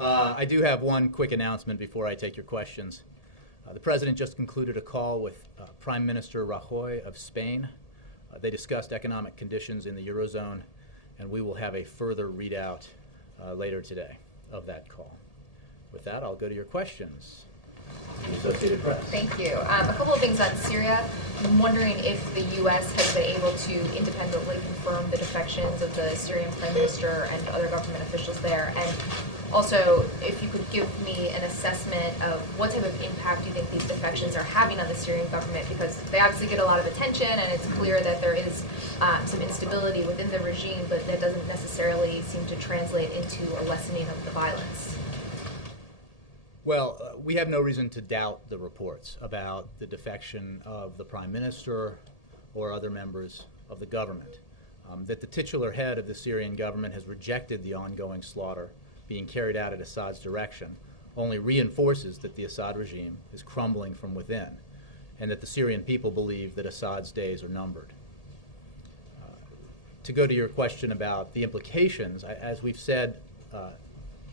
I do have one quick announcement before I take your questions. The President just concluded a call with Prime Minister Rajoy of Spain. They discussed economic conditions in the Eurozone, and we will have a further readout later today of that call. With that, I'll go to your questions. The Associated Press. Thank you. A couple of things on Syria. I'm wondering if the U.S. has been able to independently confirm the defections of the Syrian Prime Minister and other government officials there, and also if you could give me an assessment of what type of impact you think these defections are having on the Syrian government, because they obviously get a lot of attention and it's clear that there is some instability within the regime, but that doesn't necessarily seem to translate into a lessening of the violence. Well, we have no reason to doubt the reports about the defection of the Prime Minister or other members of the government. That the titular head of the Syrian government has rejected the ongoing slaughter being carried out at Assad's direction only reinforces that the Assad regime is crumbling from within, and that the Syrian people believe that Assad's days are numbered. To go to your question about the implications, as we've said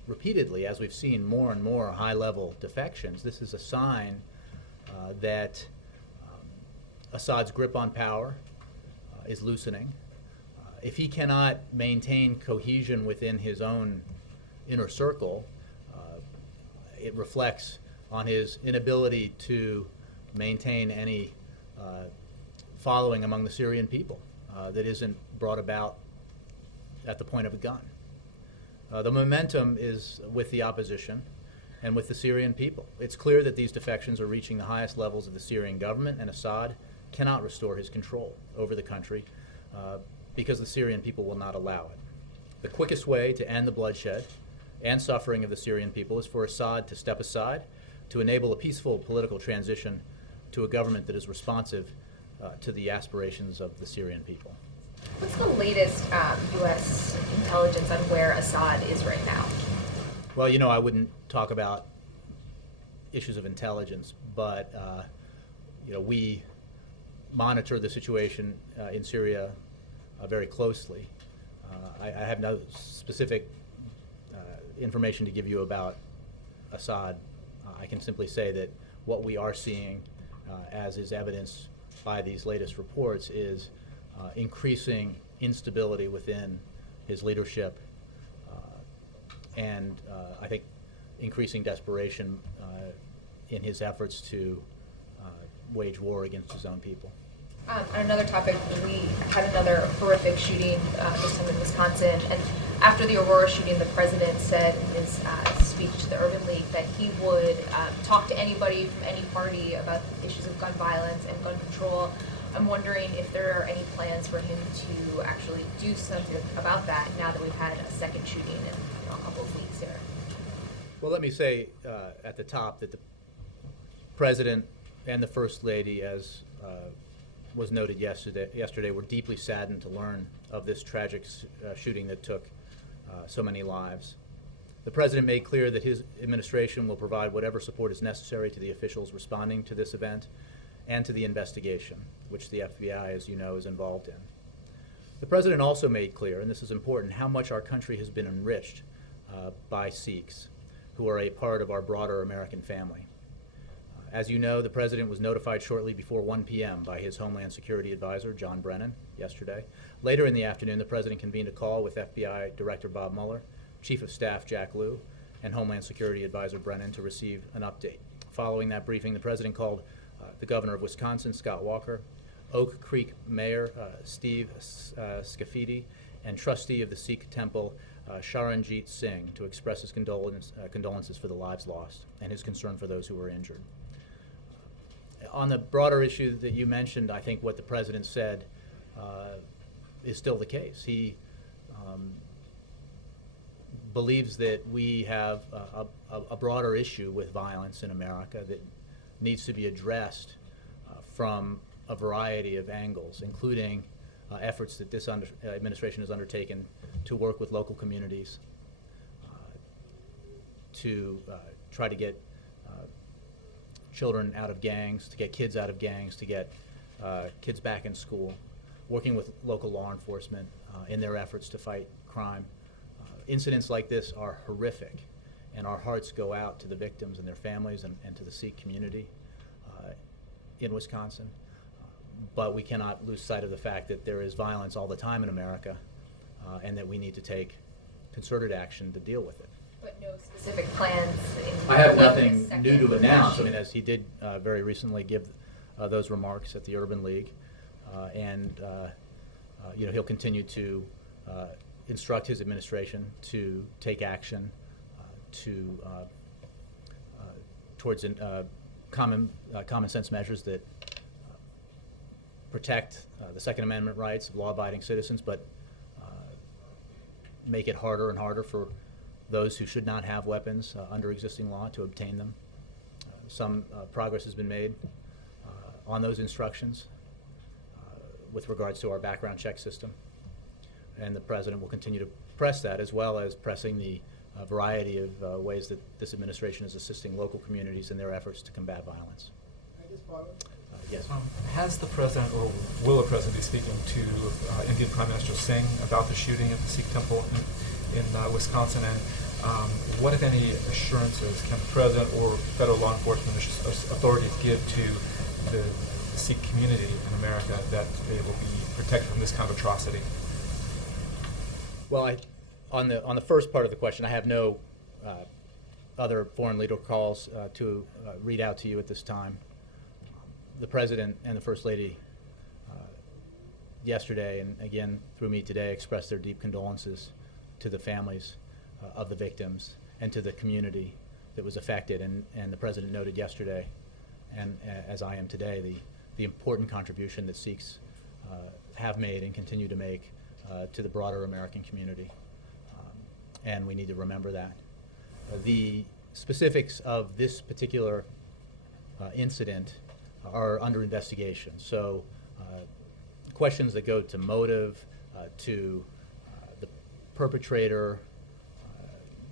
repeatedly, as we've seen more and more high-level defections, this is a sign that Assad's grip on power is loosening. If he cannot maintain cohesion within his own inner circle, it reflects on his inability to maintain any following among the Syrian people that isn't brought about at the point of a gun. The momentum is with the opposition and with the Syrian people. It's clear that these defections are reaching the highest levels of the Syrian government, and Assad cannot restore his control over the country because the Syrian people will not allow it. The quickest way to end the bloodshed and suffering of the Syrian people is for Assad to step aside, to enable a peaceful political transition to a government that is responsive to the aspirations of the Syrian people. What's the latest U.S. intelligence on where Assad is right now? Well, you know, I wouldn't talk about issues of intelligence, but we monitor the situation in Syria very closely. I have no specific information to give you about Assad. I can simply say that what we are seeing, as is evidenced by these latest reports, is increasing instability within his leadership, and I think increasing desperation in his efforts to wage war against his own people. On another topic, we had another horrific shooting, this time in Wisconsin, and after the Aurora shooting, the president said in his speech to the Urban League that he would talk to anybody from any party about issues of gun violence and gun control. I'm wondering if there are any plans for him to actually do something about that now that we've had a second shooting in a couple of weeks here. Well, let me say at the top that the President and the First Lady, as was noted yesterday, were deeply saddened to learn of this tragic shooting that took so many lives. The President made clear that his administration will provide whatever support is necessary to the officials responding to this event and to the investigation, which the FBI, as you know, is involved in. The President also made clear, and this is important, how much our country has been enriched by Sikhs, who are a part of our broader American family. As you know, the President was notified shortly before 1 p.m. by his Homeland Security Advisor, John Brennan, yesterday. Later in the afternoon, the President convened a call with FBI Director Bob Mueller, Chief of Staff Jack Lew, and Homeland Security Advisor Brennan to receive an update. Following that briefing, the President called the Governor of Wisconsin, Scott Walker, Oak Creek Mayor Steve Scafidi, and Trustee of the Sikh Temple, Sharanjit Singh, to express his condolences for the lives lost and his concern for those who were injured. On the broader issue that you mentioned, I think what the President said is still the case. He believes that we have a broader issue with violence in America that needs to be addressed from a variety of angles, including efforts that this administration has undertaken to work with local communities to try to get children out of gangs, to get kids out of gangs, to get kids back in school, working with local law enforcement in their efforts to fight crime. Incidents like this are horrific, and our hearts go out to the victims and their families and to the Sikh community in Wisconsin. But we cannot lose sight of the fact that there is violence all the time in America, and that we need to take concerted action to deal with it. But no specific plans in I have the nothing second new to announce. I issue. mean, as he did very recently give those remarks at the Urban League, you know, he'll continue to instruct his administration to take action towards common sense measures that protect the Second Amendment rights of law-abiding citizens, but make it harder and harder for those who should not have weapons under existing law to obtain them. Some progress has been made on those instructions with regards to our background check system, and the President will continue to press that, as well as pressing the variety of ways that this administration is assisting local communities in their efforts to combat violence. Yes. Has the President, or will the President be speaking to Indian Prime Minister Singh about the shooting at the Sikh temple in Wisconsin, and what, if any, assurances can the President or federal law enforcement authorities give to the Sikh community in America that they will be protected from this kind of atrocity? Well, on the first part of the question, I have no other foreign leader calls to read out to you at this time. The President and the First Lady yesterday, and again through me today, expressed their deep condolences to the families of the victims and to the community that was affected. And the President noted yesterday, and as I am today, the important contribution that Sikhs have made and continue to make to the broader American community. And we need to remember that. The specifics of this particular incident are under investigation. So questions that go to motive, to the perpetrator,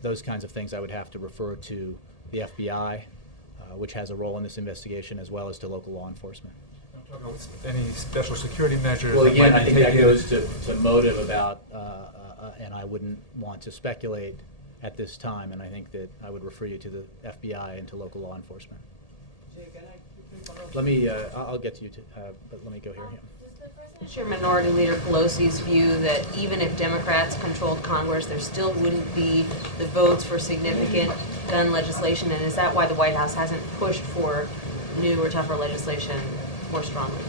those kinds of things I would have to refer to the FBI, which has a role in this investigation, as well as to local law enforcement. I'm talking about any special security measures? Well, that again, might I be think that taken? goes to motive about, and I wouldn't want to speculate at this time, and I think that I would refer you to the FBI and to local law enforcement. Jay, can I quickly follow up? Let me, I'll get to you, but let me go here. Does the President share Minority Leader Pelosi's view that even if Democrats controlled Congress, there still wouldn't be the votes for significant gun legislation? And is that why the White House hasn't pushed for new or tougher legislation more strongly?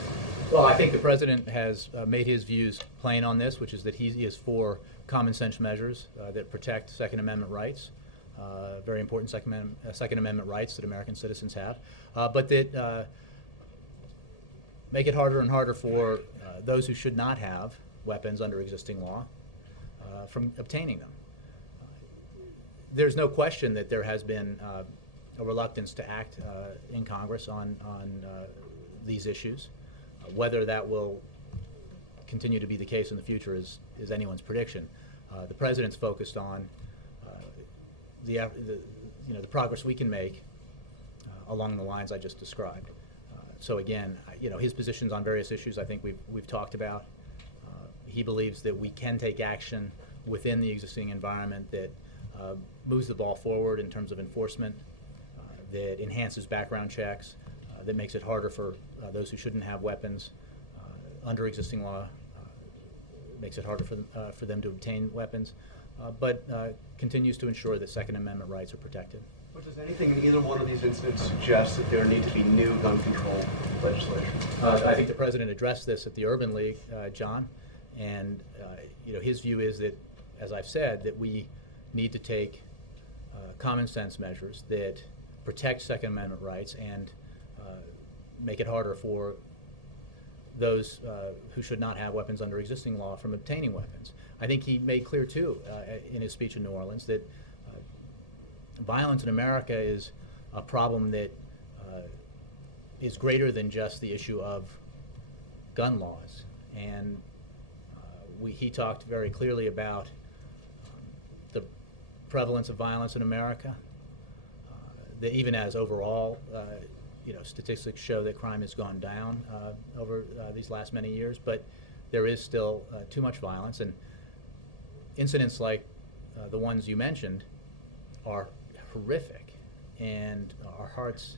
Well, I think the President has made his views plain on this, which is that he is for common sense measures that protect Second Amendment rights, very important Second Amendment rights that American citizens have, but that make it harder and harder for those who should not have weapons under existing law from obtaining them. There's no question that there has been a reluctance to act in Congress on these issues. Whether that will continue to be the case in the future is anyone's prediction. The President's focused on the progress we can make along the lines I just described. So again, his positions on various issues I think we've talked about. He believes that we can take action within the existing environment that moves the ball forward in terms of enforcement, that enhances background checks, that makes it harder for those who shouldn't have weapons under existing law, makes it harder for them to obtain weapons, but continues to ensure that Second Amendment rights are protected. But does anything in either one of these incidents suggest that there need to be new gun control legislation? I think the President addressed this at the Urban League, John, and his view is that, as I've said, that we need to take common sense measures that protect Second Amendment rights and make it harder for those who should not have weapons under existing law from obtaining weapons. I think he made clear, too, in his speech in New Orleans, that violence in America is a problem that is greater than just the issue of gun laws. And he talked very clearly about the prevalence of violence in America, that even as overall statistics show that crime has gone down over these last many years, but there is still too much violence, and incidents like the ones you mentioned are horrific, and our hearts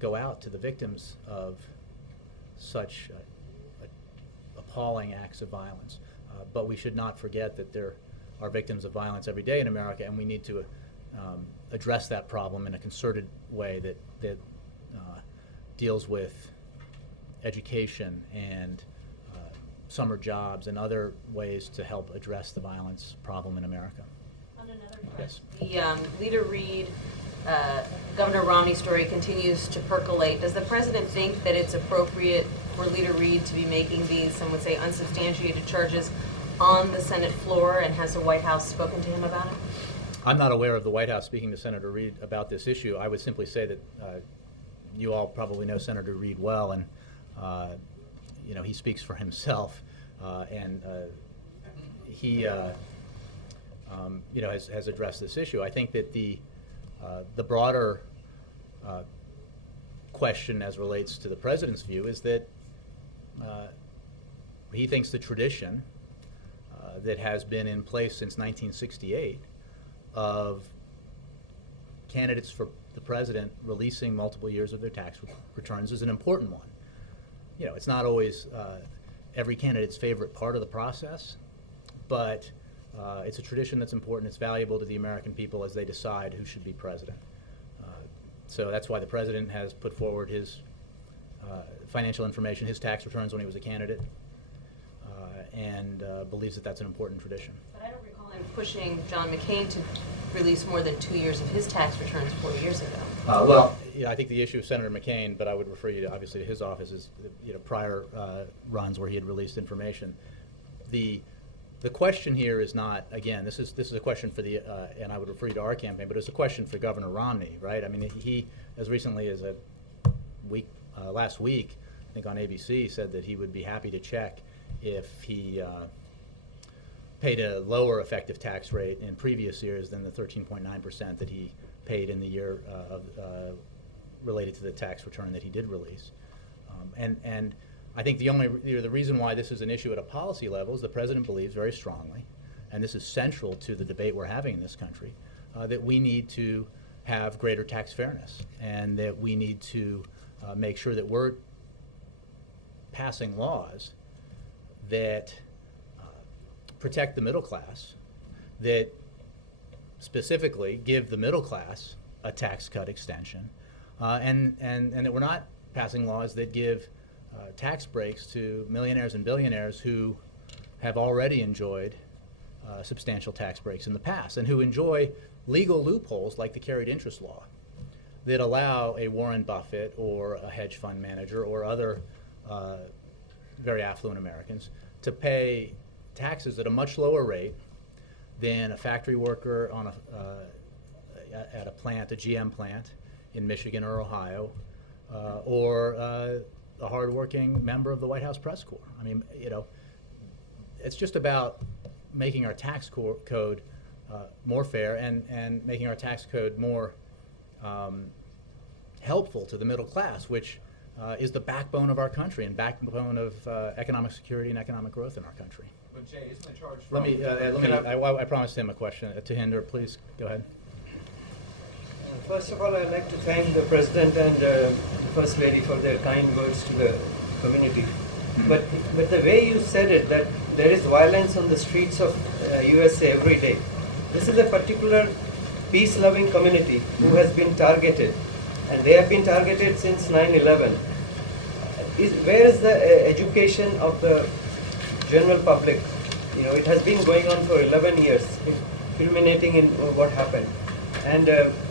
go out to the victims of such appalling acts of violence. But we should not forget that there are victims of violence every day in America, and we need to address that problem in a concerted way that deals with education and summer jobs and other ways to help address the violence problem in America. On another front, Yes. the Leader Reid, Governor Romney story continues to percolate. Does the president think that it's appropriate for Leader Reid to be making these, some would say, unsubstantiated charges on the Senate floor, and has the White House spoken to him about it? I'm not aware of the White House speaking to Senator Reid about this issue. I would simply say that you all probably know Senator Reid well, and you know, he speaks for himself, and he you know, has addressed this issue. I think that the broader question as relates to the president's view is that he thinks the tradition that has been in place since 1968 of candidates for the president releasing multiple years of their tax returns is an important one. You know, it's not always every candidate's favorite part of the process, but it's a tradition that's important. It's valuable to the American people as they decide who should be president. So that's why the president has put forward his financial information, his tax returns when he was a candidate, and believes that that's an important tradition. But I don't recall him pushing John McCain to release more than 2 years of his tax returns 4 years ago. Well, yeah, I think the issue of Senator McCain, but I would refer you to, obviously, to his office, is, you know, prior runs where he had released information. The question here is not, again, this is a question for the, and I would refer you to our campaign, but it's a question for Governor Romney, right? I mean, he, as recently as a week, last week, I think on ABC, said that he would be happy to check if he paid a lower effective tax rate in previous years than the 13.9% that he paid in the year related to the tax return that he did release. And I think the reason why this is an issue at a policy level is the president believes very strongly, and this is central to the debate we're having in this country, that we need to have greater tax fairness, and that we need to make sure that we're passing laws that protect the middle class, that specifically give the middle class a tax cut extension, and that we're not passing laws that give tax breaks to millionaires and billionaires who have already enjoyed substantial tax breaks in the past, and who enjoy legal loopholes like the carried interest law that allow a Warren Buffett or a hedge fund manager or other very affluent Americans to pay taxes at a much lower rate than a factory worker on at a plant, a GM plant in Michigan or Ohio, or a hardworking member of the White House press corps. I mean, you know, it's just about making our tax code more fair and making our tax code more helpful to the middle class, which is the backbone of our country and backbone of economic security and economic growth in our country. But Jay, isn't the charge Let me, I promised him a question. Tahinder, please go ahead. First of all, I'd like to thank the President and the First Lady for their kind words to the community. Mm-hmm. But the way you said it, that there is violence on the streets of USA every day. This is a particular peace-loving community who has been targeted, and they have been targeted since 9/11. Where is the education of the general public? You know, it has been going on for 11 years, culminating in what happened. And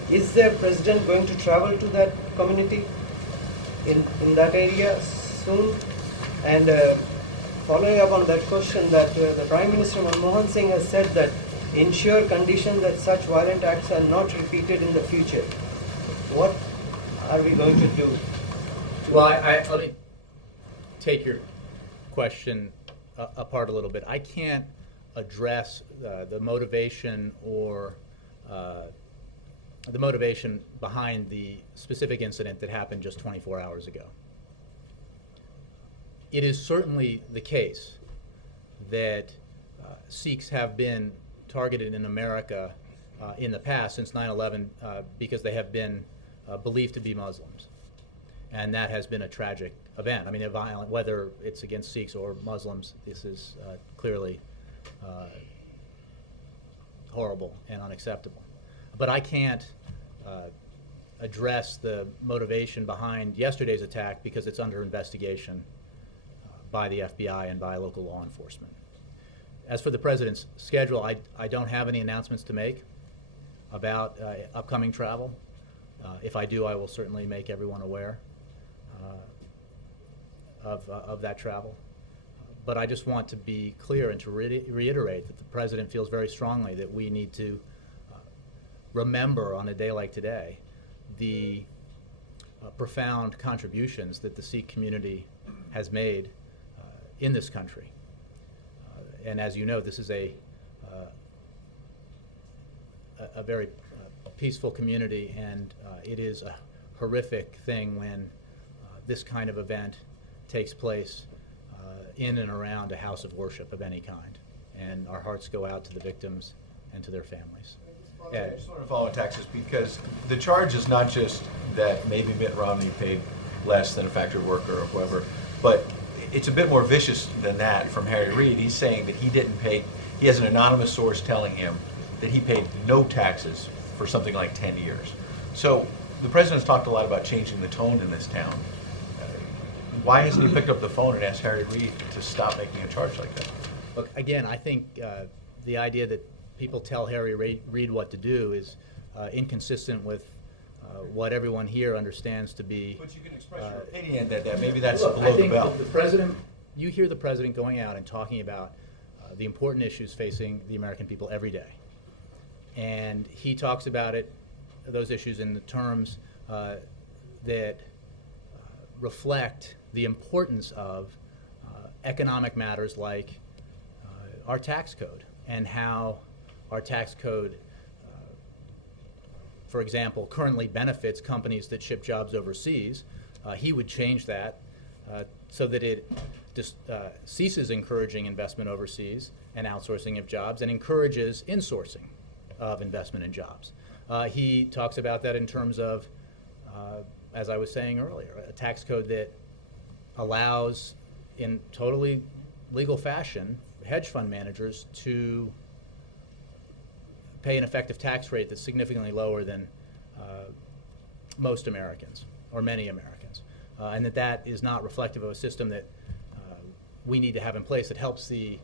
is the president going to travel to that community in that area soon? And following up on that question, that the Prime Minister Manmohan Singh has said that ensure condition that such violent acts are not repeated in the future. What are we going to do? Well, let me take your question apart a little bit. I can't address the motivation or the motivation behind the specific incident that happened just 24 hours ago. It is certainly the case that Sikhs have been targeted in America in the past since 9/11 because they have been believed to be Muslims. And that has been a tragic event. I mean, they're violent, whether it's against Sikhs or Muslims, this is clearly horrible and unacceptable. But I can't address the motivation behind yesterday's attack because it's under investigation by the FBI and by local law enforcement. As for the president's schedule, I don't have any announcements to make about upcoming travel. If I do, I will certainly make everyone aware of that travel. But I just want to be clear and to reiterate that the president feels very strongly that we need to remember on a day like today the profound contributions that the Sikh community has made in this country. And as you know, this is a very peaceful community, and it is a horrific thing when this kind of event takes place in and around a house of worship of any kind. And our hearts go out to the victims and to their families. I just want to follow on taxes because the charge is not just that maybe Mitt Romney paid less than a factory worker or whoever, but it's a bit more vicious than that from Harry Reid. He's saying that he didn't pay, he has an anonymous source telling him that he paid no taxes for something like 10 years. So the president's talked a lot about changing the tone in this town. Why hasn't he picked up the phone and asked Harry Reid to stop making a charge like that? Look, again, I think the idea that people tell Harry Reid what to do is inconsistent with what everyone here understands to be. But you can express your opinion that maybe that's Look, below I think the belt. The president, you hear the president going out and talking about the important issues facing the American people every day. And he talks about those issues in the terms that reflect the importance of economic matters like our tax code and how our tax code, for example, currently benefits companies that ship jobs overseas. He would change that so that it just ceases encouraging investment overseas and outsourcing of jobs and encourages insourcing of investment in jobs. He talks about that in terms of, as I was saying earlier, a tax code that allows, in totally legal fashion, hedge fund managers to pay an effective tax rate that's significantly lower than most Americans, or many Americans, and that is not reflective of a system that we need to have in place that helps the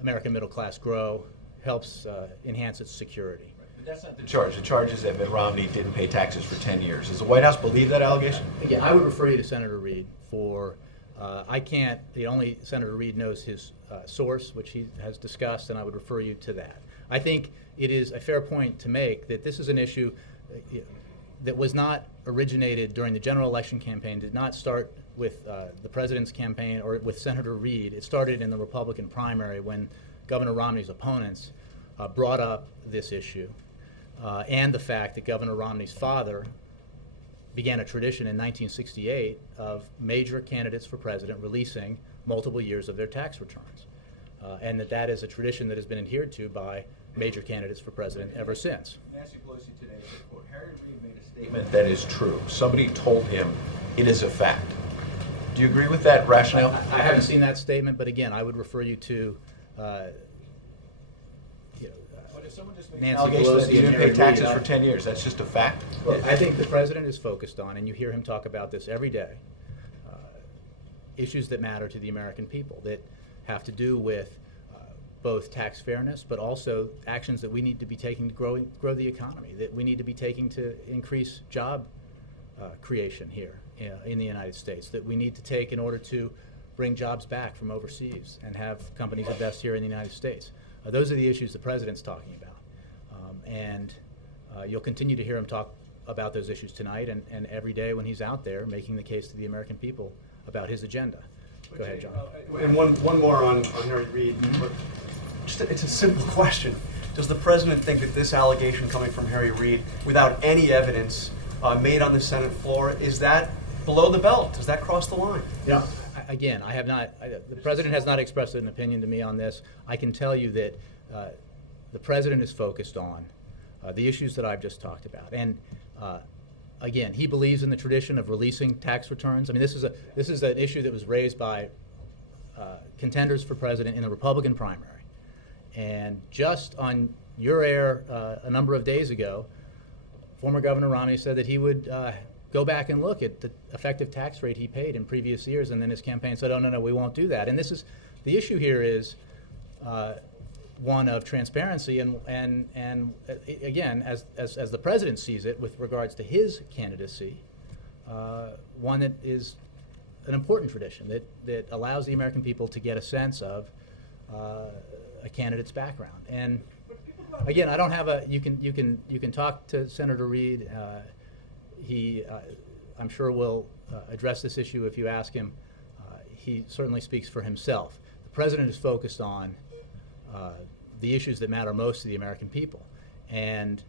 American middle class grow, helps enhance its security. But that's not the charge. The charge is that Mitt Romney didn't pay taxes for 10 years. Does the White House believe that allegation? Again, I would refer you to Senator Reid for, only Senator Reid knows his source, which he has discussed, and I would refer you to that. I think it is a fair point to make that this is an issue that was not originated during the general election campaign, did not start with the president's campaign or with Senator Reid. It started in the Republican primary when Governor Romney's opponents brought up this issue and the fact that Governor Romney's father began a tradition in 1968 of major candidates for president releasing multiple years of their tax returns. And that is a tradition that has been adhered to by major candidates for president ever since. Nancy Pelosi today said, quote, Harry Reid made a statement that is true. Somebody told him it is a fact. Do you agree with that rationale? I haven't seen that statement, but again, I would refer you to But if someone just makes an Nancy allegation that Pelosi you and didn't Harry pay taxes Reid, for 10 years, that's just a fact? Look, I think the president is focused on, and you hear him talk about this every day, issues that matter to the American people that have to do with both tax fairness, but also actions that we need to be taking to grow the economy, that we need to be taking to increase job creation here in the United States, that we need to take in order to bring jobs back from overseas and have companies invest here in the United States. Those are the issues the president's talking about. And you'll continue to hear him talk about those issues tonight and every day when he's out there making the case to the American people about his agenda. Go ahead, John. And one more on Harry Reid. It's a simple question. Does the president think that this allegation coming from Harry Reid, without any evidence made on the Senate floor, is that below the belt? Does that cross the line? Yeah. Again, I have not. The president has not expressed an opinion to me on this. I can tell you that the president is focused on the issues that I've just talked about. And again, he believes in the tradition of releasing tax returns. I mean, this is an issue that was raised by contenders for president in the Republican primary. And just on your air a number of days ago, former Governor Romney said that he would go back and look at the effective tax rate he paid in previous years, and then his campaign said, oh, no, we won't do that. And this is, the issue here is one of transparency, and again, as the president sees it with regards to his candidacy, one that is an important tradition that allows the American people to get a sense of a candidate's background. And again, I don't have a. You can talk to Senator Reid. He, I'm sure, will address this issue if you ask him. He certainly speaks for himself. The president is focused on the issues that matter most to the American people, and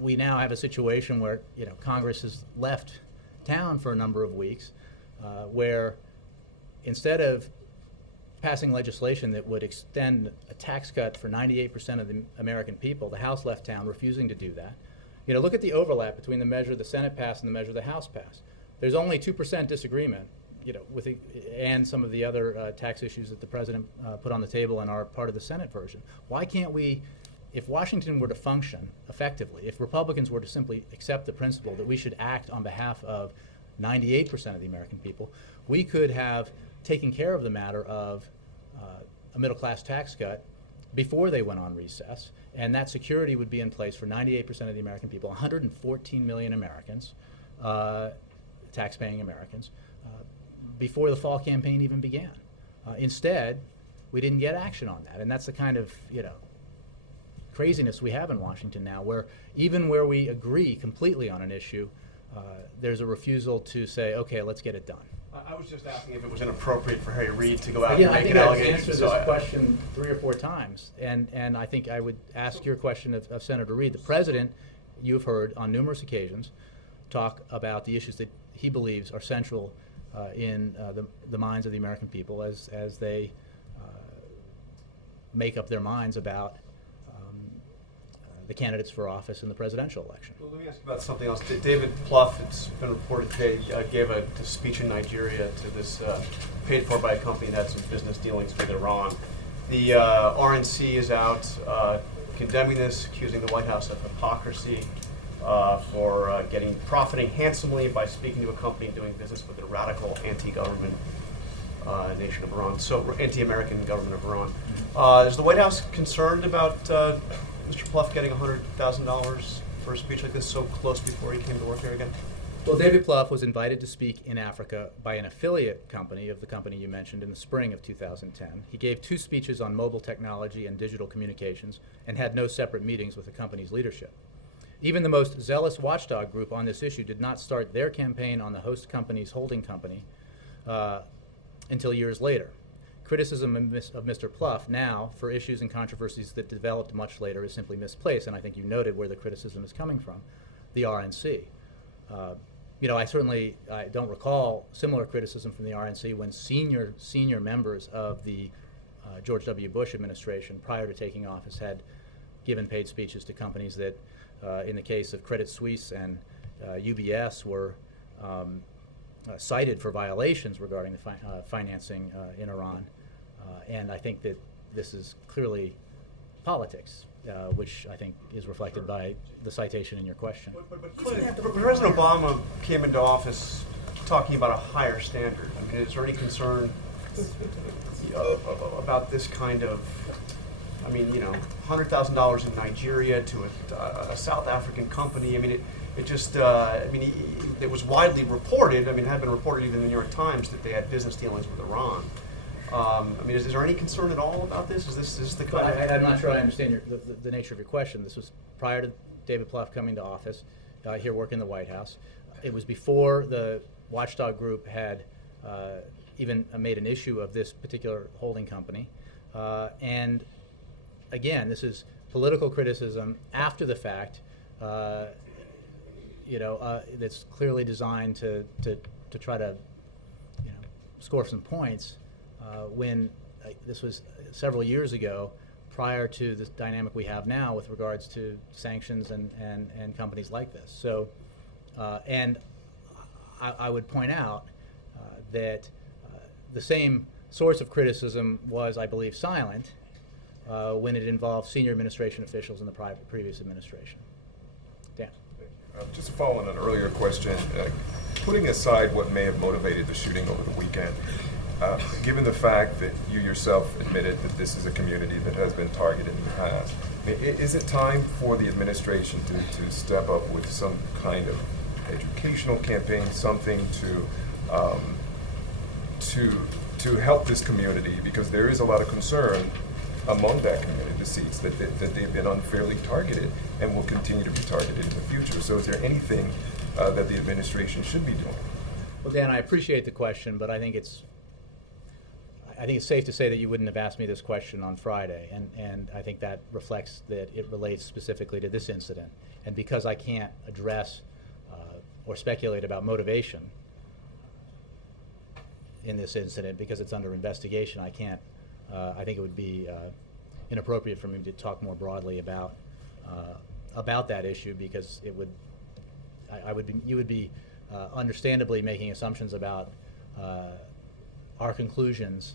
we now have a situation where Congress has left town for a number of weeks, where instead of passing legislation that would extend a tax cut for 98% of the American people, the House left town, refusing to do that. Look at the overlap between the measure the Senate passed and the measure the House passed. There's only 2% disagreement, and some of the other tax issues that the president put on the table and are part of the Senate version. Why can't we, if Washington were to function effectively, if Republicans were to simply accept the principle that we should act on behalf of 98% of the American people, we could have taken care of the matter of a middle-class tax cut before they went on recess, and that security would be in place for 98% of the American people, 114 million Americans, tax-paying Americans, before the fall campaign even began. Instead, we didn't get action on that, and that's the kind of craziness we have in Washington now, where even where we agree completely on an issue, there's a refusal to say, okay, let's get it done. I was just asking if it was inappropriate for Harry Reid to go out Again, and I make think an I've allegation. answered this question 3 or 4 times, and I think I would ask your question of Senator Reid. The president, you've heard on numerous occasions, talk about the issues that he believes are central in the minds of the American people as they make up their minds about the candidates for office in the presidential election. Well, let me ask you about something else. David Plouffe, it's been reported today, gave a speech in Nigeria to this, paid for by a company that had some business dealings with Iran. The RNC is out condemning this, accusing the White House of hypocrisy for profiting handsomely by speaking to a company doing business with a radical anti-government nation of Iran, so anti-American government of Iran. Is the White House concerned about Mr. Plouffe getting $100,000 for a speech like this so close before he came to work here again? Well, David Plouffe was invited to speak in Africa by an affiliate company of the company you mentioned in the spring of 2010. He gave 2 speeches on mobile technology and digital communications and had no separate meetings with the company's leadership. Even the most zealous watchdog group on this issue did not start their campaign on the host company's holding company until years later. Criticism of Mr. Plouffe now for issues and controversies that developed much later is simply misplaced, and I think you noted where the criticism is coming from, the RNC. I certainly don't recall similar criticism from the RNC when senior members of the George W. Bush administration prior to taking office had given paid speeches to companies that, in the case of Credit Suisse and UBS, were cited for violations regarding the financing in Iran. And I think that this is clearly politics, which I think is reflected by the citation in your question. But President Obama came into office talking about a higher standard. I mean, is there any concern about this kind of, $100,000 in Nigeria to a South African company? I mean, it was widely reported, it had been reported even in the New York Times that they had business dealings with Iran. Is there any concern at all about this? Is this the kind of... I'm not sure I understand the nature of your question. This was prior to David Plouffe coming to office, here working in the White House. It was before the watchdog group had even made an issue of this particular holding company. And again, this is political criticism after the fact, that's clearly designed to try to score some points when this was several years ago, prior to the dynamic we have now with regards to sanctions and companies like this. So, and I would point out that the same source of criticism was, I believe, silent when it involved senior administration officials in the previous administration. Dan. Just to follow on an earlier question, putting aside what may have motivated the shooting over the weekend, given the fact that you yourself admitted that this is a community that has been targeted in the past, I mean, is it time for the administration to step up with some kind of educational campaign, something to help this community, because there is a lot of concern among that community, the Sikhs, that they've been unfairly targeted and will continue to be targeted in the future. So is there anything that the administration should be doing? Well, Dan, I appreciate the question, but I think it's safe to say that you wouldn't have asked me this question on Friday, and I think that reflects that it relates specifically to this incident. And because I can't address or speculate about motivation in this incident because it's under investigation, I can't. I think it would be inappropriate for me to talk more broadly about that issue, because it would, you would be understandably making assumptions about our conclusions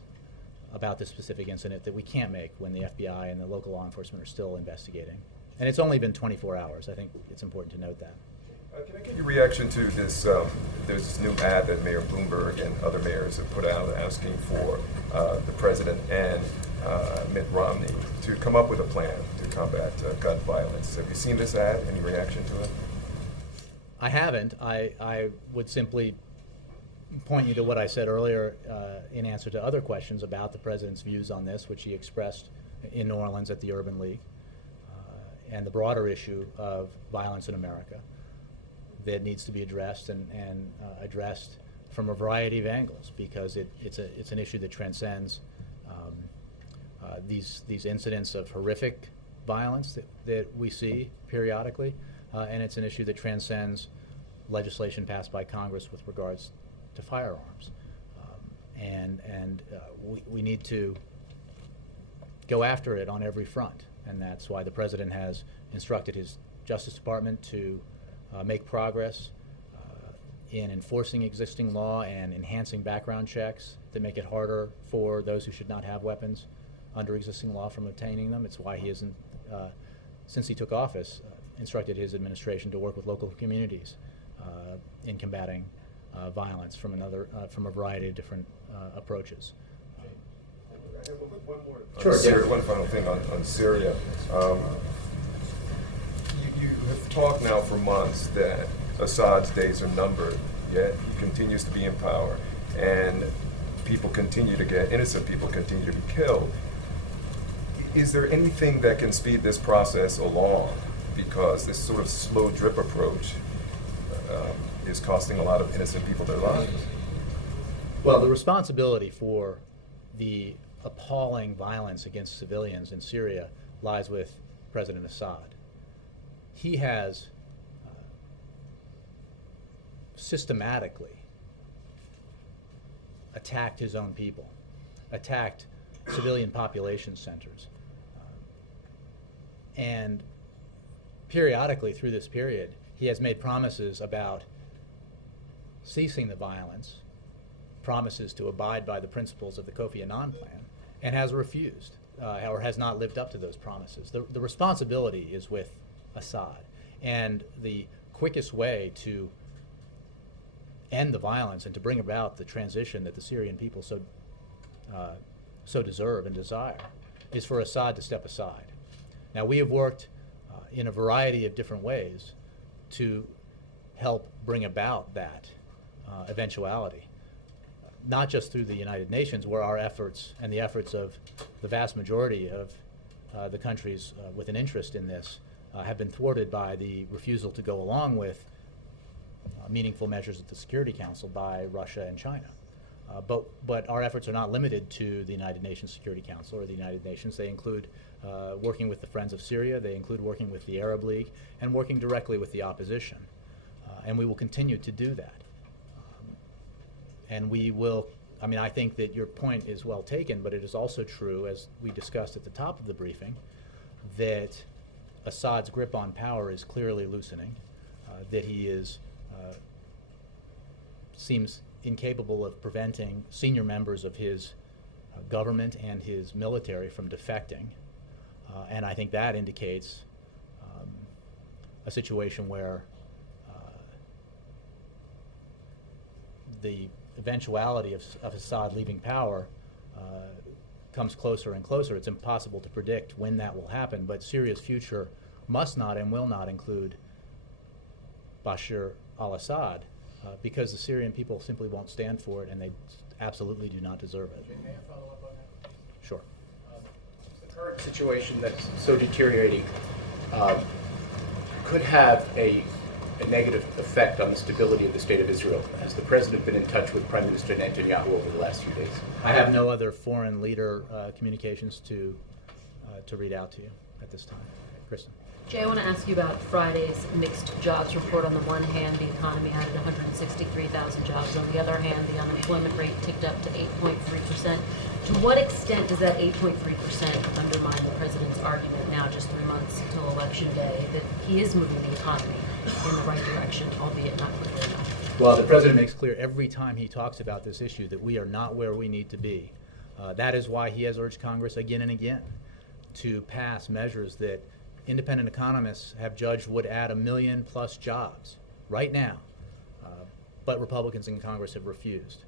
about this specific incident that we can't make when the FBI and the local law enforcement are still investigating. And it's only been 24 hours. I think it's important to note that. Can I get your reaction to this? There's this new ad that Mayor Bloomberg and other mayors have put out asking for the president and Mitt Romney to come up with a plan to combat gun violence. Have you seen this ad? Any reaction to it? I haven't. I would simply point you to what I said earlier in answer to other questions about the president's views on this, which he expressed in New Orleans at the Urban League, and the broader issue of violence in America that needs to be addressed and addressed from a variety of angles, because it's an issue that transcends these incidents of horrific violence that we see periodically, and it's an issue that transcends legislation passed by Congress with regards to firearms. We need to go after it on every front, and that's why the president has instructed his Justice Department to make progress in enforcing existing law and enhancing background checks that make it harder for those who should not have weapons under existing law from obtaining them. It's why he hasn't, since he took office, instructed his administration to work with local communities in combating violence from a variety of different approaches. One more. Sure. One final thing on Syria. You have talked now for months that Assad's days are numbered, yet he continues to be in power, and innocent people continue to be killed. Is there anything that can speed this process along? Because this sort of slow drip approach is costing a lot of innocent people their lives. Well, the responsibility for the appalling violence against civilians in Syria lies with President Assad. He has systematically attacked his own people, attacked civilian population centers, and periodically through this period, he has made promises about ceasing the violence, promises to abide by the principles of the Kofi Annan plan, and has refused or has not lived up to those promises. The responsibility is with Assad, and the quickest way to end the violence and to bring about the transition that the Syrian people so deserve and desire is for Assad to step aside. Now, we have worked in a variety of different ways to help bring about that eventuality, not just through the United Nations, where our efforts and the efforts of the vast majority of the countries with an interest in this have been thwarted by the refusal to go along with meaningful measures at the Security Council by Russia and China. But our efforts are not limited to the United Nations Security Council or the United Nations. They include working with the Friends of Syria, they include working with the Arab League, and working directly with the opposition. And we will continue to do that. And we will I mean, I think that your point is well taken, but it is also true, as we discussed at the top of the briefing, that Assad's grip on power is clearly loosening, that he is seems incapable of preventing senior members of his government and his military from defecting, and I think that indicates a situation where the eventuality of Assad leaving power comes closer and closer. It's impossible to predict when that will happen, but Syria's future must not and will not include Bashar al-Assad because the Syrian people simply won't stand for it, and they absolutely do not deserve it. May I follow up on that? Sure. The current situation that's so deteriorating could have a negative effect on the stability of the state of Israel. Has the president been in touch with Prime Minister Netanyahu over the last few days? I have no other foreign leader communications to read out to you at this time. Kristen. Jay, I want to ask you about Friday's mixed jobs report. On the one hand, the economy added 163,000 jobs. On the other hand, the unemployment rate ticked up to 8.3%. To what extent does that 8.3% undermine the president's argument now, just 3 months until Election Day, that he is moving the economy in the right direction, albeit not quickly enough? Well, the president makes clear every time he talks about this issue that we are not where we need to be. That is why he has urged Congress again and again to pass measures that independent economists have judged would add 1 million+ jobs right now, but Republicans in Congress have refused.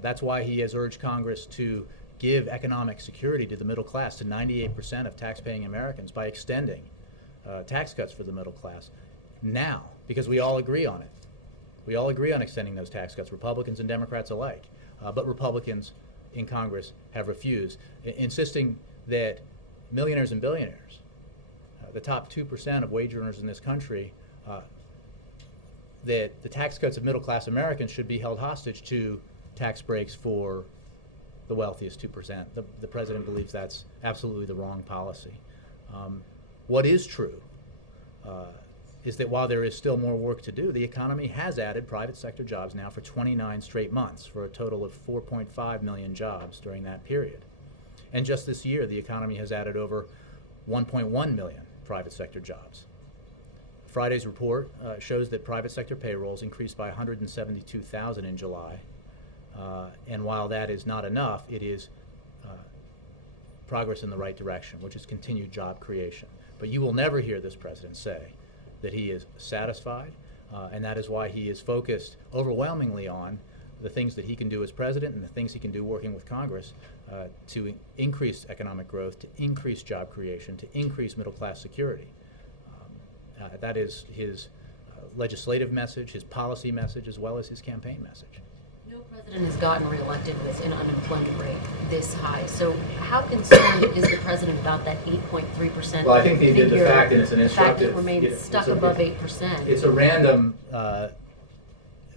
That's why he has urged Congress to give economic security to the middle class, to 98% of tax-paying Americans, by extending tax cuts for the middle class now, because we all agree on it. We all agree on extending those tax cuts, Republicans and Democrats alike, but Republicans in Congress have refused, insisting that millionaires and billionaires, the top 2% of wage earners in this country, that the tax cuts of middle-class Americans should be held hostage to tax breaks for the wealthiest 2%. The president believes that's absolutely the wrong policy. What is true is that while there is still more work to do, the economy has added private sector jobs now for 29 straight months, for a total of 4.5 million jobs during that period. And just this year, the economy has added over 1.1 million private sector jobs. Friday's report shows that private sector payrolls increased by 172,000 in July. And while that is not enough, it is progress in the right direction, which is continued job creation. But you will never hear this president say that he is satisfied, and that is why he is focused overwhelmingly on the things that he can do as president and the things he can do working with Congress to increase economic growth, to increase job creation, to increase middle-class security. That is his legislative message, his policy message, as well as his campaign message. No president has gotten reelected with an unemployment rate this high. So how concerned is the president about that 8.3%? Well, I think the fact, and it's an the fact that instructive, it remains stuck above 8%. It's a random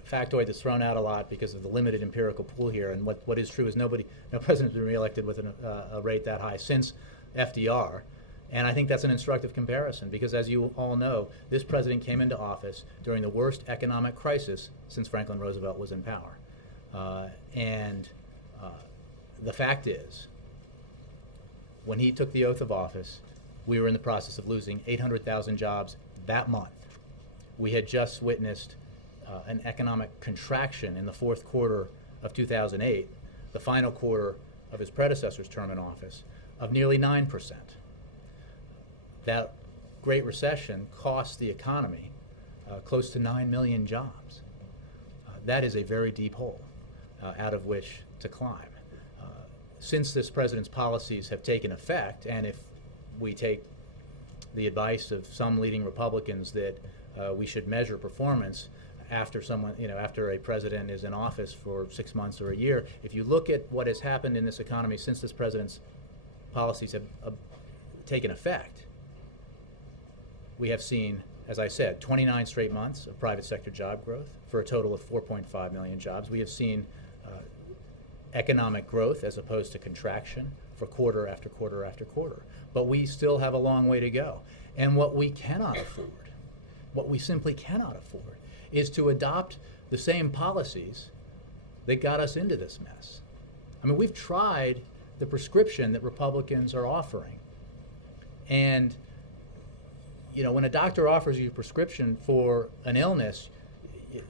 factoid that's thrown out a lot because of the limited empirical pool here. And what is true is no president has been reelected with a rate that high since FDR. And I think that's an instructive comparison because, as you all know, this president came into office during the worst economic crisis since Franklin Roosevelt was in power. The fact is, when he took the oath of office, we were in the process of losing 800,000 jobs that month. We had just witnessed an economic contraction in the fourth quarter of 2008, the final quarter of his predecessor's term in office, of nearly 9%. That Great Recession cost the economy close to 9 million jobs. That is a very deep hole out of which to climb. Since this president's policies have taken effect, and if we take the advice of some leading Republicans that we should measure performance after after a president is in office for 6 months or a year, if you look at what has happened in this economy since this president's policies have taken effect, we have seen, as I said, 29 straight months of private sector job growth for a total of 4.5 million jobs. We have seen economic growth as opposed to contraction for quarter after quarter after quarter. But we still have a long way to go. And what we cannot afford, what we simply cannot afford, is to adopt the same policies that got us into this mess. I mean, we've tried the prescription that Republicans are offering. And, you know, when a doctor offers you a prescription for an illness,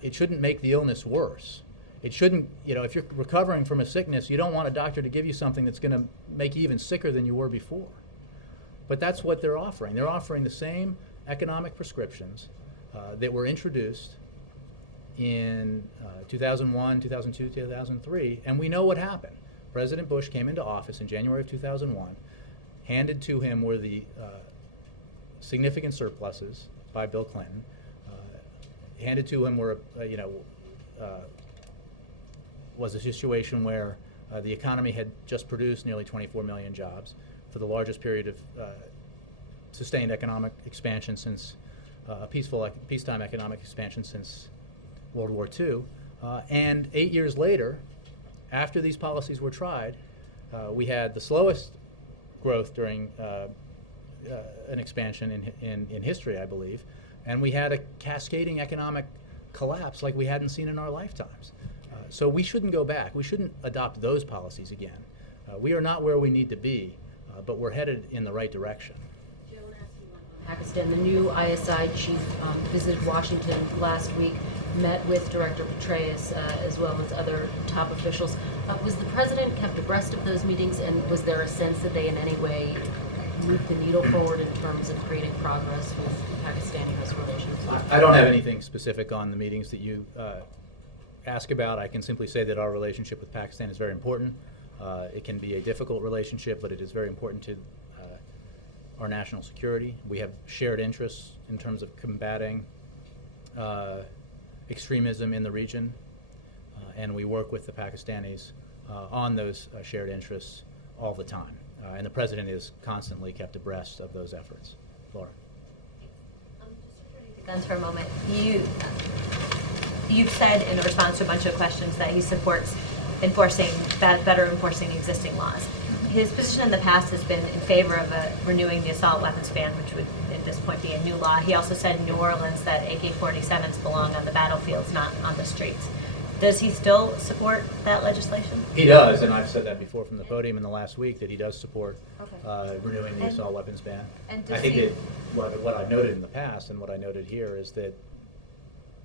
it shouldn't make the illness worse. It shouldn't, you know, if you're recovering from a sickness, you don't want a doctor to give you something that's going to make you even sicker than you were before. But that's what they're offering. They're offering the same economic prescriptions that were introduced in 2001, 2002, 2003, and we know what happened. President Bush came into office in January of 2001. Handed to him were the significant surpluses by Bill Clinton. Handed to him were, was a situation where the economy had just produced nearly 24 million jobs for the largest period of sustained economic expansion since peacetime economic expansion since World War II. And 8 years later, after these policies were tried, we had the slowest growth during an expansion in history, I believe, and we had a cascading economic collapse like we hadn't seen in our lifetimes. So we shouldn't go back. We shouldn't adopt those policies again. We are not where we need to be, but we're headed in the right direction. Pakistan, the new ISI chief visited Washington last week, met with Director Petraeus as well as other top officials. Was the president kept abreast of those meetings, and was there a sense that they in any way moved the needle forward in terms of creating progress with Pakistani-U.S. relations? I don't have anything specific on the meetings that you ask about. I can simply say that our relationship with Pakistan is very important. It can be a difficult relationship, but it is very important to our national security. We have shared interests in terms of combating extremism in the region, and we work with the Pakistanis on those shared interests all the time. And the president is constantly kept abreast of those efforts. Laura. Just returning to guns for a moment. You've said in response to a bunch of questions that he supports better enforcing existing laws. His position in the past has been in favor of renewing the assault weapons ban, which would at this point be a new law. He also said in New Orleans that AK-47s belong on the battlefields, not on the streets. Does he still support that legislation? He does, and I've said that before from the podium in the last week, that he does support renewing the assault weapons ban. I think that what I've noted in the past and what I noted here is that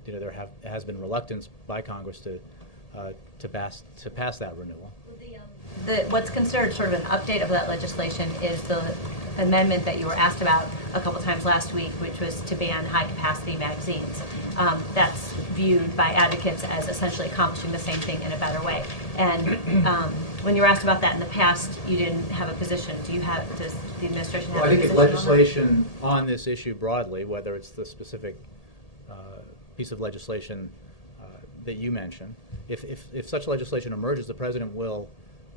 there has been reluctance by Congress to pass that renewal. What's considered sort of an update of that legislation is the amendment that you were asked about a couple times last week, which was to ban high-capacity magazines. That's viewed by advocates as essentially accomplishing the same thing in a better way. And when you were asked about that in the past, you didn't have a position. Does the administration have a position? Well, I think if legislation on this issue broadly, whether it's the specific piece of legislation that you mentioned, if such legislation emerges, the president will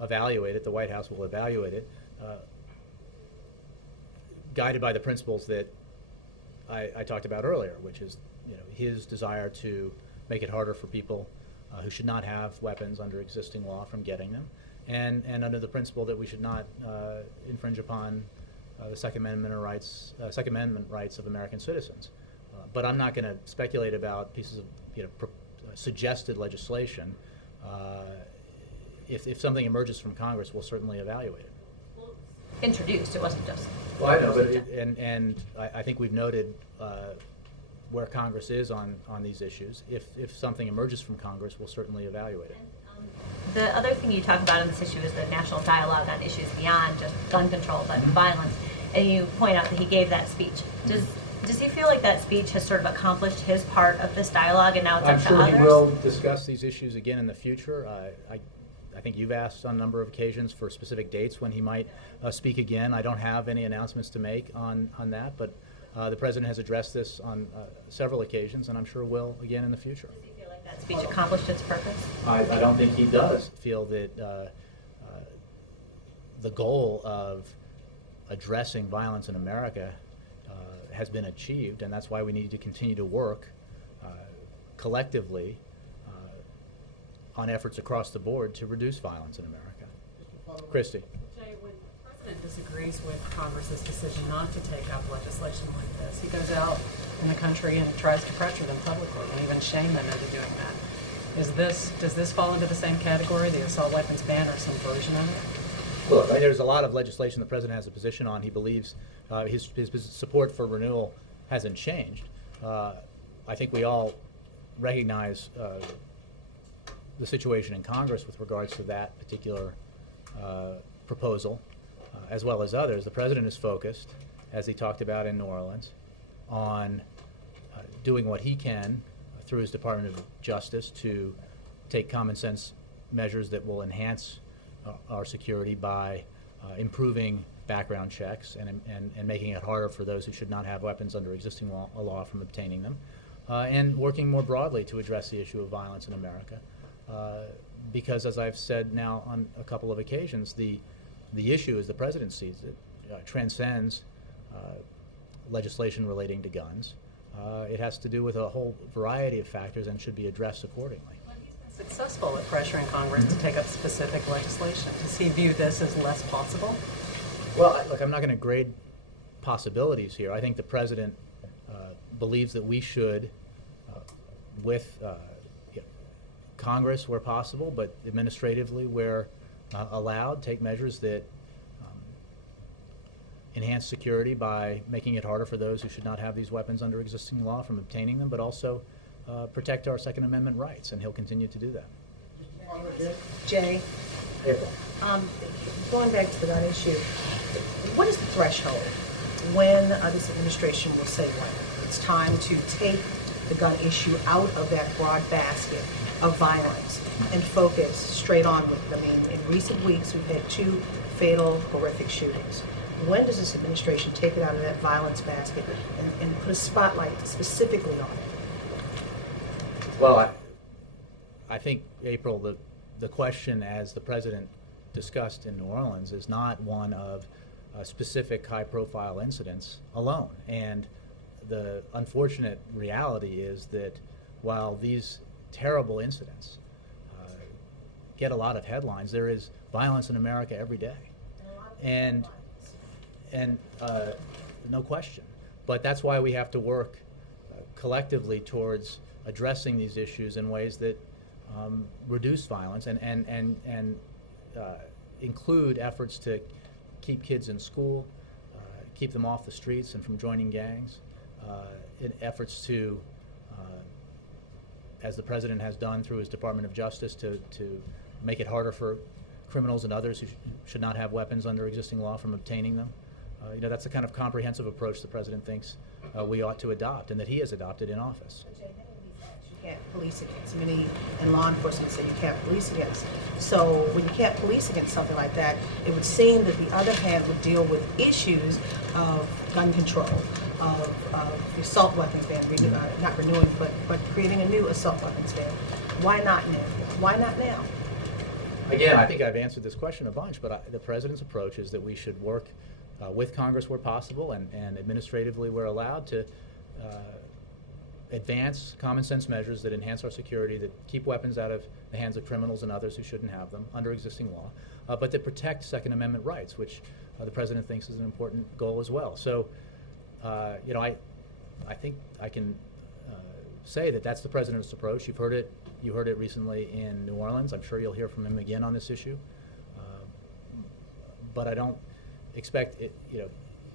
evaluate it, the White House will evaluate it, guided by the principles that I talked about earlier, which is his desire to make it harder for people who should not have weapons under existing law from getting them, and under the principle that we should not infringe upon the Second Amendment rights of American citizens. But I'm not going to speculate about pieces of suggested legislation. If something emerges from Congress, we'll certainly evaluate it. Well, introduced, it wasn't just. Well, I know, but I think we've noted where Congress is on these issues. If something emerges from Congress, we'll certainly evaluate it. The other thing you talk about in this issue is the national dialogue on issues beyond just gun control, but violence. And you point out that he gave that speech. Does he feel like that speech has sort of accomplished his part of this dialogue, and now it's up to others? I'm sure he will discuss these issues again in the future. I think you've asked on a number of occasions for specific dates when he might speak again. I don't have any announcements to make on that, but the president has addressed this on several occasions, and I'm sure will again in the future. Does he feel like that speech accomplished its purpose? I don't think he does feel that the goal of addressing violence in America has been achieved, and that's why we need to continue to work collectively on efforts across the board to reduce violence in America. Christy. Jay, when the president disagrees with Congress's decision not to take up legislation like this, he goes out in the country and tries to pressure them publicly and even shame them into doing that. Does this fall into the same category, the assault weapons ban, or some version of it? Well, there's a lot of legislation the president has a position on. He believes his support for renewal hasn't changed. I think we all recognize the situation in Congress with regards to that particular proposal, as well as others. The president is focused, as he talked about in New Orleans, on doing what he can through his Department of Justice to take common sense measures that will enhance our security by improving background checks and making it harder for those who should not have weapons under existing law from obtaining them, and working more broadly to address the issue of violence in America. Because, as I've said now on a couple of occasions, the issue, as the president sees it, transcends legislation relating to guns. It has to do with a whole variety of factors and should be addressed accordingly. He's been successful at pressuring Congress to take up specific legislation. Does he view this as less possible? Well, look, I'm not going to grade possibilities here. I think the president believes that we should, with Congress where possible, but administratively where allowed, take measures that enhance security by making it harder for those who should not have these weapons under existing law from obtaining them, but also protect our Second Amendment rights, and he'll continue to do that. Jay, going back to the gun issue, what is the threshold when this administration will say when it's time to take the gun issue out of that broad basket of violence and focus straight on with it? I mean, in recent weeks, we've had 2 fatal, horrific shootings. When does this administration take it out of that violence basket and put a spotlight specifically on it? Well, I think, April, the question, as the president discussed in New Orleans, is not one of specific high-profile incidents alone. And the unfortunate reality is that while these terrible incidents get a lot of headlines, there is violence in America every day. And no question. But that's why we have to work collectively towards addressing these issues in ways that reduce violence and include efforts to keep kids in school, keep them off the streets and from joining gangs, in efforts to, as the president has done through his Department of Justice, to make it harder for criminals and others who should not have weapons under existing law from obtaining them. That's the kind of comprehensive approach the president thinks we ought to adopt and that he has adopted in office. You can't police against. Many in law enforcement say you can't police against. So when you can't police against something like that, it would seem that the other hand would deal with issues of gun control, of the assault weapons ban, not renewing, but creating a new assault weapons ban. Why not now? Why not now? Again, I think I've answered this question a bunch, but the president's approach is that we should work with Congress where possible and administratively where allowed to advance common sense measures that enhance our security, that keep weapons out of the hands of criminals and others who shouldn't have them under existing law, but that protect Second Amendment rights, which the president thinks is an important goal as well. So, I think I can say that that's the president's approach. You heard it recently in New Orleans. I'm sure you'll hear from him again on this issue. But I don't expect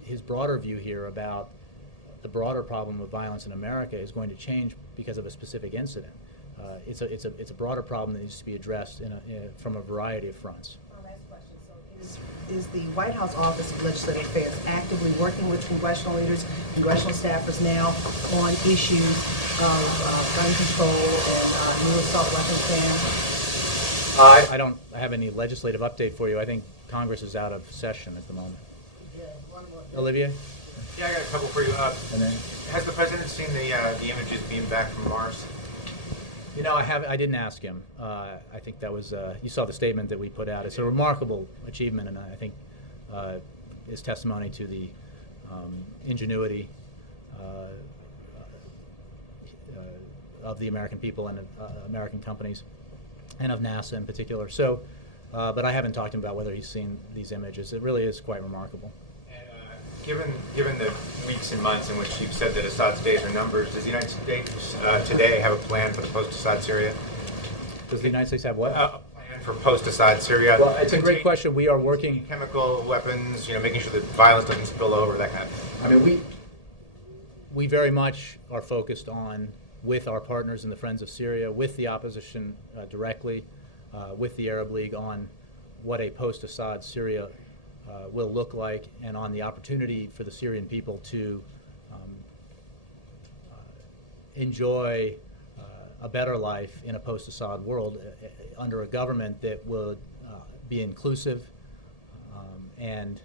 his broader view here about the broader problem of violence in America is going to change because of a specific incident. It's a broader problem that needs to be addressed from a variety of fronts. Last question. So is the White House Office of Legislative Affairs actively working with congressional leaders, congressional staffers now on issues of gun control and new assault weapons ban? I don't have any legislative update for you. I think Congress is out of session at the moment. Olivia? Yeah, I got a couple for you. Has the president seen the images being back from Mars? I didn't ask him. I think that was you saw the statement that we put out. It's a remarkable achievement, and I think is testimony to the ingenuity of the American people and American companies, and of NASA in particular. So, but I haven't talked to him about whether he's seen these images. It really is quite remarkable. Given the weeks and months in which you've said that Assad's days are numbered, does the United States today have a plan for the post-Assad Syria? Does the United States have what? Plan for post-Assad Syria? Well, it's a great question. We are working. Chemical weapons, making sure that violence doesn't spill over, that kind of thing. I mean, we very much are focused on, with our partners in the Friends of Syria, with the opposition directly, with the Arab League, on what a post-Assad Syria will look like, and on the opportunity for the Syrian people to enjoy a better life in a post-Assad world under a government that would be inclusive and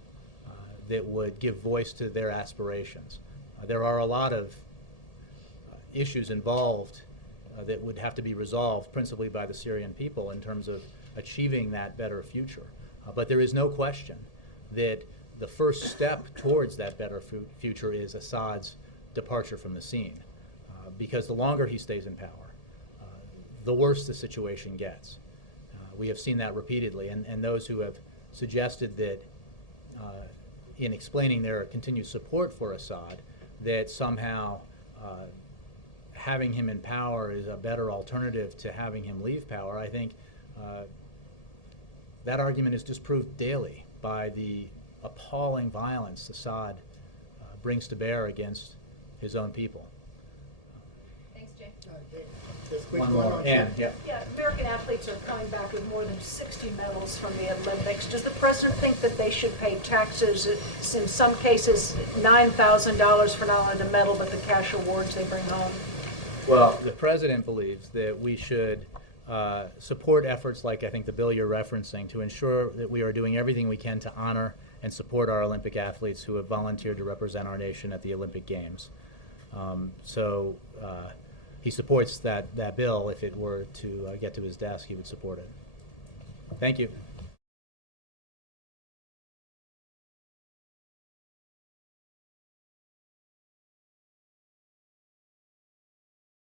that would give voice to their aspirations. There are a lot of issues involved that would have to be resolved principally by the Syrian people in terms of achieving that better future. But there is no question that the first step towards that better future is Assad's departure from the scene. Because the longer he stays in power, the worse the situation gets. We have seen that repeatedly, and those who have suggested that in explaining their continued support for Assad, that somehow having him in power is a better alternative to having him leave power, I think that argument is disproved daily by the appalling violence Assad brings to bear against his own people. Thanks, Jay. One more. Ann, yeah. Yeah, American athletes are coming back with more than 60 medals from the Olympics. Does the president think that they should pay taxes? It's in some cases $9,000 for not only the medal but the cash awards they bring home. Well, the president believes that we should support efforts like I think the bill you're referencing to ensure that we are doing everything we can to honor and support our Olympic athletes who have volunteered to represent our nation at the Olympic Games. He supports that bill. If it were to get to his desk, he would support it. Thank you.